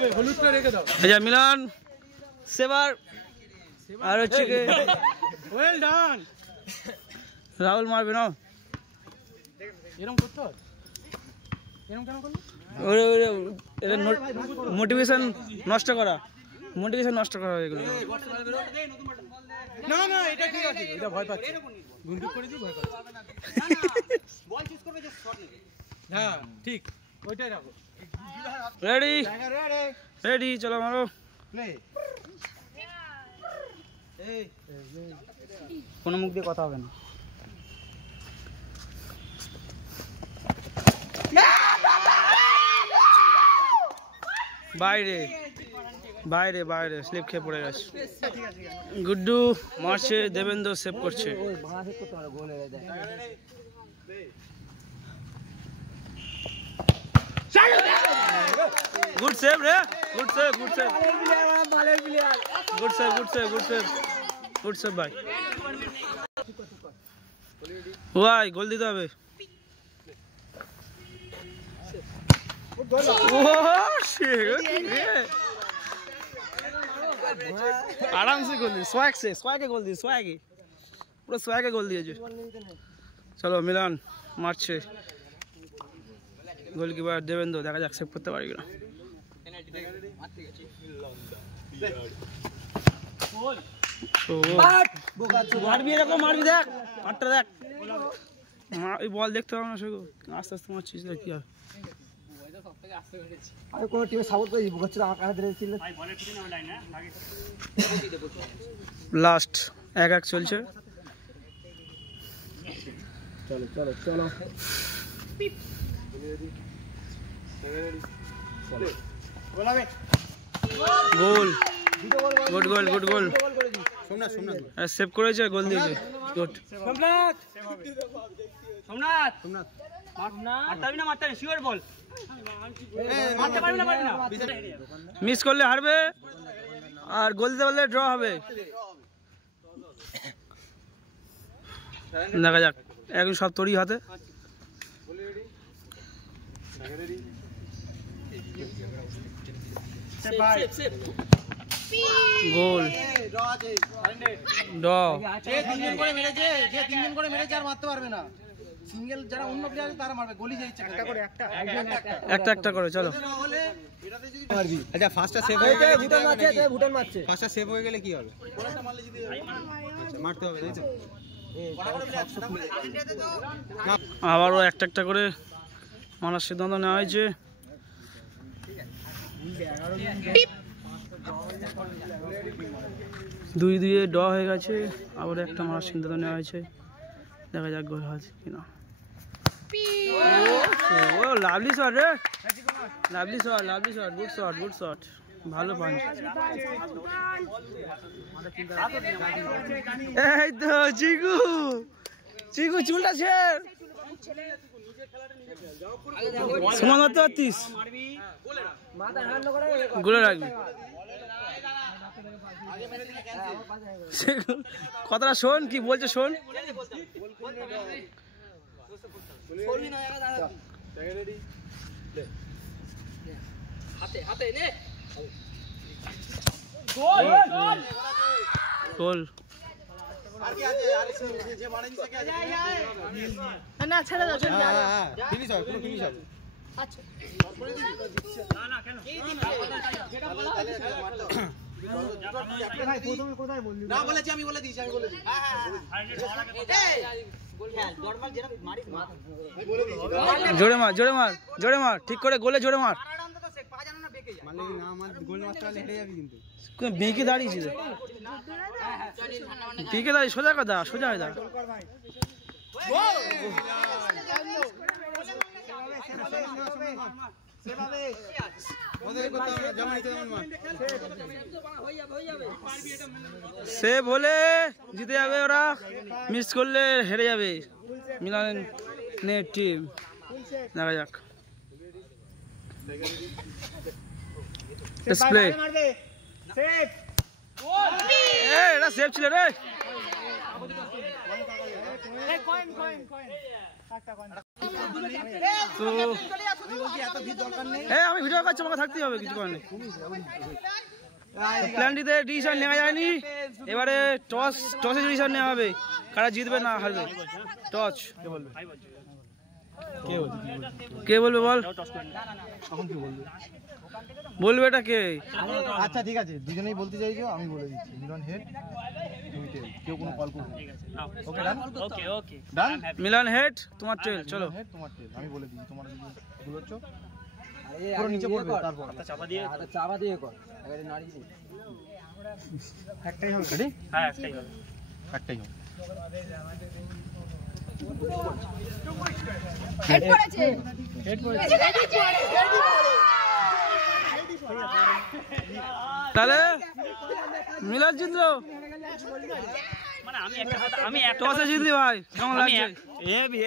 আচ্ছা মিলন সেবার আর হচ্ছে কি ওয়েল ডান রাহুল মারবে না এরকম করতে হয় এরকম কেন করলি ওরে ওরে এটা মোটিভেশন নষ্ট করা এগুলো না না এটা ঠিক আছে এটা ভয় পাচ্ছে গুন্ডুক করে দিই ভয় পাচ্ছে বল চুজ করবে যে শট নেবে হ্যাঁ ঠিক ওইটাই রাখো রেডি চলো মারো প্লে এই কোনো মুখ দিয়ে কথা হবে না বাইরে বাইরে বাইরে স্লিপ খেয়ে পড়ে গেছে গুড্ডু মারছে দেবেন্দ্র সেভ করছে গুড সেভ রে গুড সেভ ভাই ওয়াই গোল দিতে হবে आराम से गोल दी स्वैग गोल दी पूरा स्वैग गोल दिए चलो मिलान मारছে গোলকিপার দেবেন্দ্র দেখা যাক সেভ করতে পারে কিনা মারবি এরকম মারবি দেখ মারটা দেখ এই বল দেখতে হবে না শুধু আস্তে আস্তে মারছিস কি হবে আমি কোন টিমে সাপোর্ট করি বুঝছ আমার কাছে ধরে ছিল লাস্ট 1-1 চলছে চলো চলো চলো গোল গুড গোল সোমনাথ সেভ করেছে গোল দিয়েছে গুড সোমনাথ মারতে শিওর বল মারতে পারবি না মিস করলে হারবে আর গোল দিতে পারলে ড্র হবে দেখা যাক এখন সব তোরই হাতে গোল ড্র যে তিনজন করে মেরেছে আর মারতে পারবে না সিঙ্গেল যারা অন্য প্লেয়ার তারা মারবে গোলি যাচ্ছে একটা করে চলো আচ্ছা ফার্স্টটা সেভ হয়ে গেলে ভুটান মারছে ফার্স্টটা সেভ হয়ে গেলে কি হবে কোনটা মারলে জিতে যাবে মারতে হবে তাই তো আবারও একটা করে মারার সিদ্ধান্ত নেওয়া হয়েছে দুই ড হয়ে গেছে আবার একটা মারার সিদ্ধান্ত নেওয়া হয়েছে দেখা যাক গোল হয় কিনা ও লাভলি শট রে লাভলি শট গুড শট ভালো পাঞ্চ এই তো চিকু চুলটা ছেড় সমান করতে পারতিস গোলে রাখবি কথাটা শোন কি বলছে শোন গোল না ছেড়ে দাও ফিনিশ হয় পুরো ফিনিশ হবে আচ্ছা না না কেন না বলেছি আমি বলে দিয়েছি জোরে মার ঠিক করে গোলে জোরে মার বেঁকে দাঁড়িয়েছিল বেঁকে দাঁড়িয়ে সোজা কথা সোজা হয়ে দাঁড়া সেভ হলে জিতে যাবে ওরা মিস করলে হেরে যাবে মিলানের টিম দেখা যাক ডিসপ্লে এটা সেভ ছিল রে তো আমি ভিডিও করছি, আমাকে থাকতেই হবে, কিছু করার নেই। প্ল্যানটিতে ডিসিশন নেওয়া যায়নি, এবারে টসে ডিসিশন নেওয়া হবে, কারা জিতবে না হারবে। টস কে বলবে বল, বলবে এটা কে? আচ্ছা ঠিক আছে, দুজনেই বলতে চাইছো, আমি বলে দিচ্ছি। মিলন হেড, তুমি টেল, কেউ কোনো কল করবে। ওকে ডান, ওকে ডান। মিলন হেড, তোমার টেল। চলো হেড তোমার টেল, আমি বলে দিচ্ছি। তোমার বলেছো পুরো নিচে পড়বে, তারপর চাপা দিয়ে কর। এবারে নাড়িয়ে দিই, একটাই হবে। রেডি? হ্যাঁ একটাই হবে, একটাই হবে। হেড পড়েছে, হেড পড়েছে। তাহলে মিলন জিতলো, মানে আমি একটা টসে জিতলি ভাই, কেমন লাগছে? হেভি